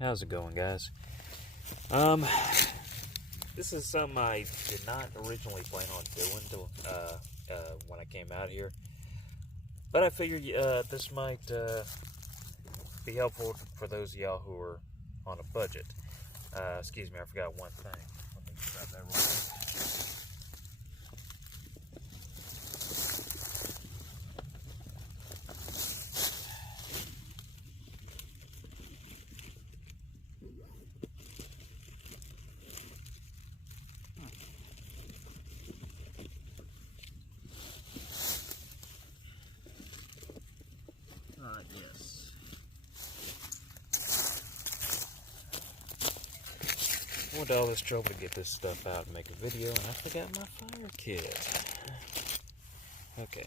How's it going, guys? This is something I did not originally plan on doing when I came out here, but I figured this might be helpful for those of y'all who are on a budget. Excuse me, I forgot one thing. Let me grab that real quick. Yes. I went to all this trouble to get this stuff out and make a video, and I forgot my fire kit. Okay.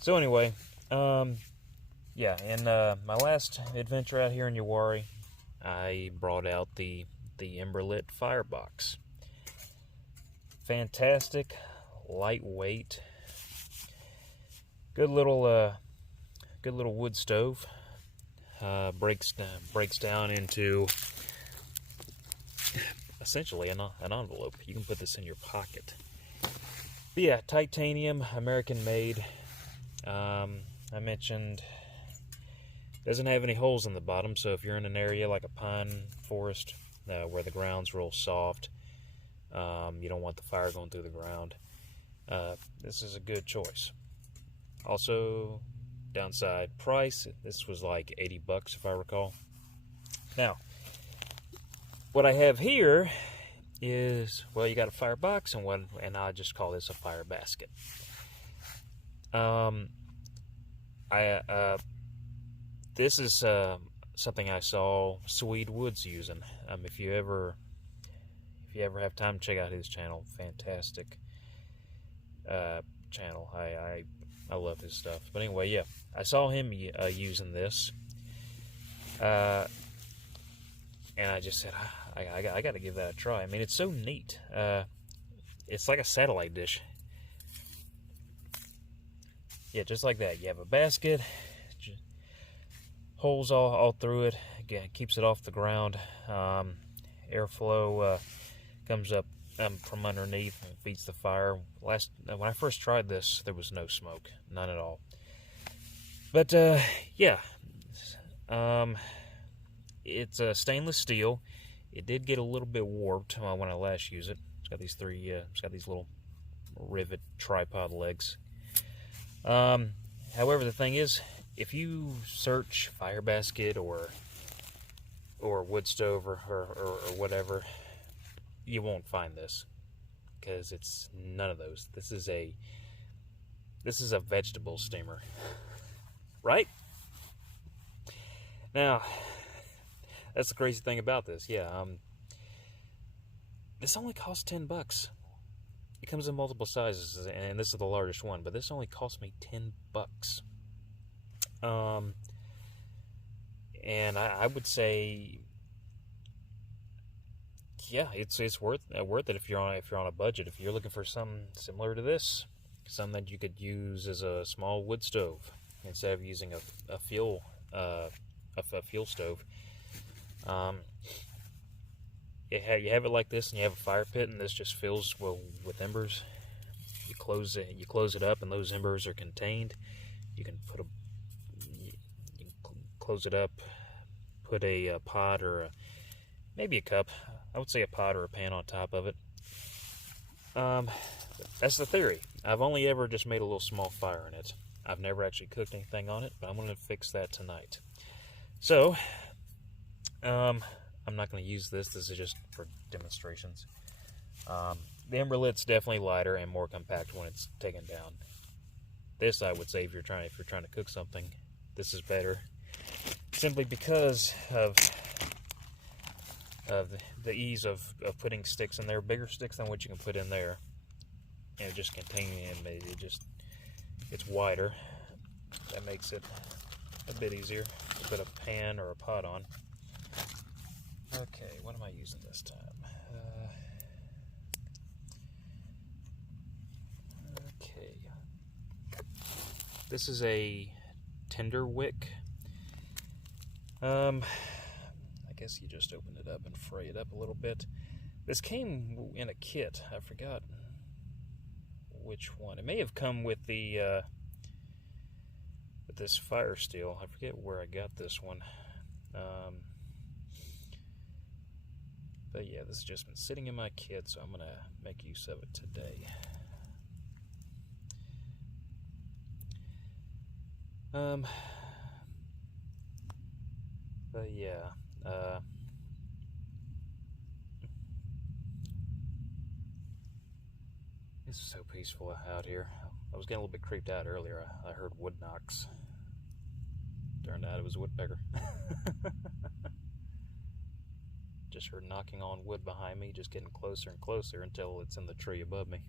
So anyway, yeah, in my last adventure out here in Uwari, I brought out the emberlit firebox. Fantastic, lightweight, good little wood stove. Breaks down into essentially an envelope. You can put this in your pocket. But yeah, titanium, American made. I mentioned doesn't have any holes in the bottom, so if you're in an area like a pine forest where the ground's real soft, you don't want the fire going through the ground, this is a good choice. Also, downside price, this was like $80 if I recall. Now, what I have here is, well, you got a firebox and I just call this a fire basket. This is something I saw Swede Woods using. If you ever have time to check out his channel, fantastic channel. I love his stuff. But anyway, yeah, I saw him using this, and I just said, I got to give that a try. I mean, it's so neat. It's like a satellite dish. Yeah, just like that. You have a basket, holes all through it. Again, it keeps it off the ground. Airflow comes up from underneath and feeds the fire. When I first tried this, there was no smoke, none at all. But yeah, it's stainless steel. It did get a little bit warped when I last used it. It's got these it's got these little rivet tripod legs. However, the thing is, if you search fire basket or wood stove or whatever, you won't find this, because it's none of those. This is a vegetable steamer, right? Now, that's the crazy thing about this. Yeah, this only costs $10. It comes in multiple sizes, and this is the largest one, but this only cost me $10. And I would say, yeah, it's worth it if you're on a budget. If you're looking for something similar to this, something that you could use as a small wood stove instead of using a fuel stove. You have it like this, and you have a fire pit, and this just fills with embers. You close it up, and those embers are contained. You can close it up, put a pot or maybe a cup. I would say a pot or a pan on top of it. That's the theory. I've only ever just made a little small fire in it. I've never actually cooked anything on it, but I'm going to fix that tonight. So, I'm not going to use this. This is just for demonstrations. The emberlit's definitely lighter and more compact when it's taken down. This, I would say, if you're trying to cook something, this is better, simply because of the ease of putting sticks in there, bigger sticks than what you can put in there, and just containing them. It's wider. That makes it a bit easier to put a pan or a pot on. Okay, what am I using this time? Okay. This is a tinder wick. I guess you just open it up and fray it up a little bit. This came in a kit. I forgot which one. It may have come with the with this fire steel. I forget where I got this one. But yeah, this has just been sitting in my kit, so I'm going to make use of it today. But yeah, it's so peaceful out here. I was getting a little bit creeped out earlier. I heard wood knocks. Turned out it was a woodpecker. Just heard knocking on wood behind me, just getting closer and closer until it's in the tree above me.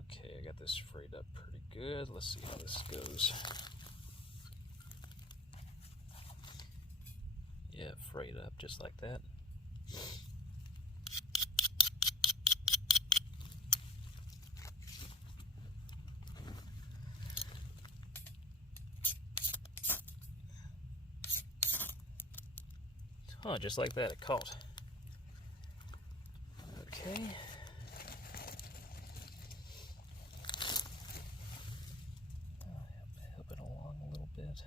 Okay, I got this frayed up pretty good. Let's see how this goes. Yeah, frayed up just like that. Oh, just like that, it caught. Okay. Help it along a little bit.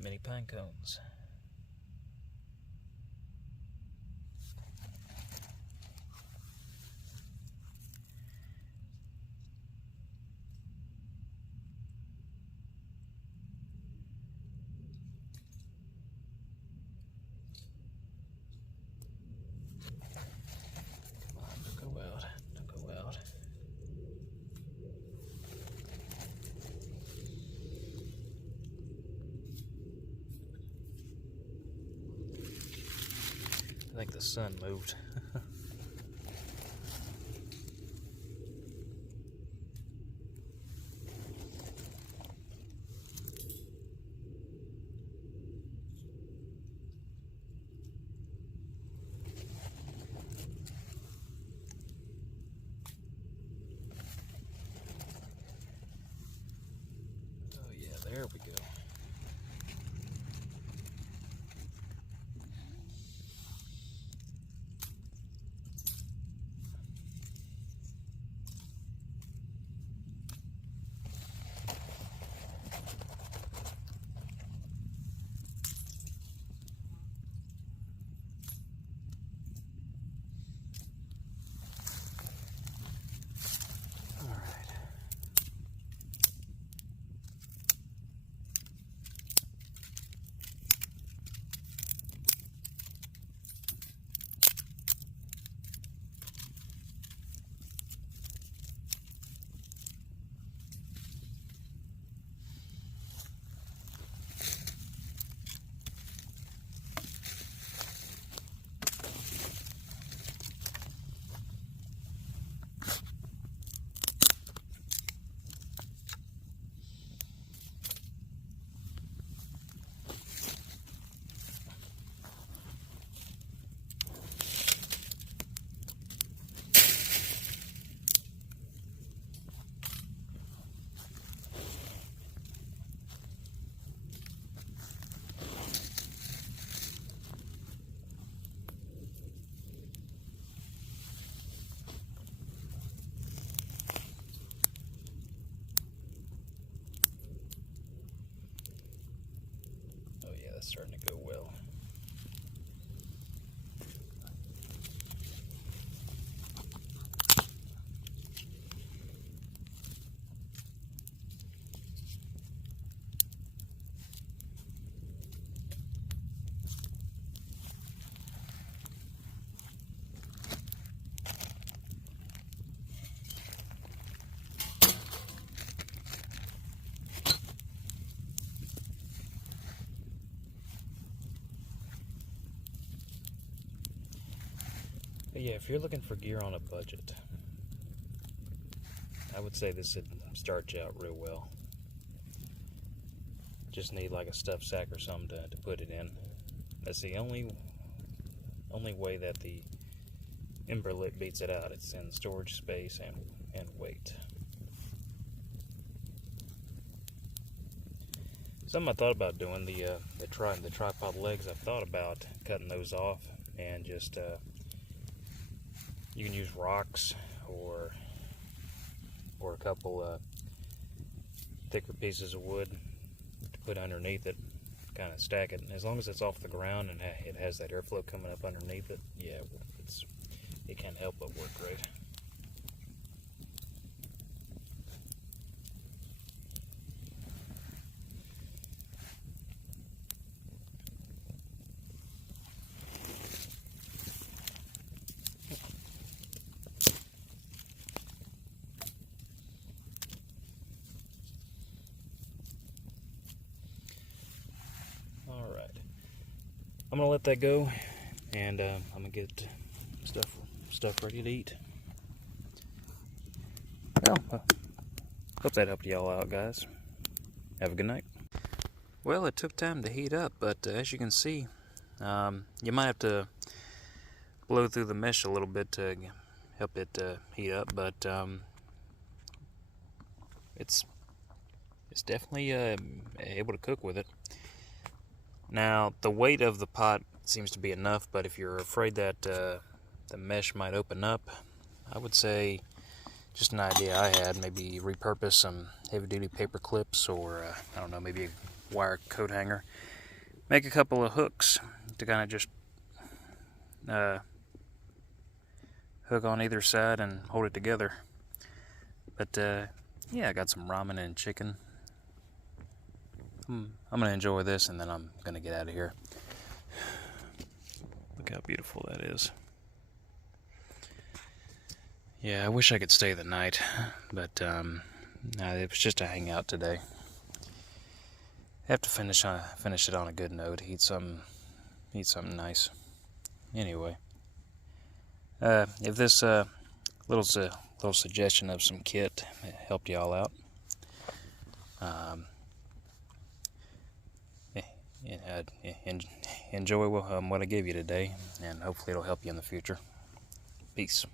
Mini pine cones. I think the sun moved. Oh yeah, there we go. That's starting to go well. But yeah, if you're looking for gear on a budget, I would say this would start you out real well. Just need like a stuff sack or something to put it in. That's the only way that the emberlit beats it out. It's in storage space and weight. Something I thought about doing, the tripod legs, I've thought about cutting those off and just you can use rocks or a couple thicker pieces of wood to put underneath it, kind of stack it. And as long as it's off the ground and it has that airflow coming up underneath it, yeah, it can't help but work great. I'm gonna let that go, and I'm gonna get stuff ready to eat. Well, hope that helped y'all out, guys. Have a good night. Well, it took time to heat up, but as you can see, you might have to blow through the mesh a little bit to help it heat up, but it's definitely able to cook with it. Now, the weight of the pot seems to be enough, but if you're afraid that the mesh might open up, I would say, just an idea I had, maybe repurpose some heavy-duty paper clips or, I don't know, maybe a wire coat hanger. Make a couple of hooks to kind of just hook on either side and hold it together. But, yeah, I got some ramen and chicken. I'm going to enjoy this, and then I'm going to get out of here. Look how beautiful that is. Yeah, I wish I could stay the night, but it was just a hangout today. Have to finish it on a good note. Eat something nice. Anyway, if this little suggestion of some kit helped y'all out, enjoy what I gave you today, and hopefully it'll help you in the future. Peace.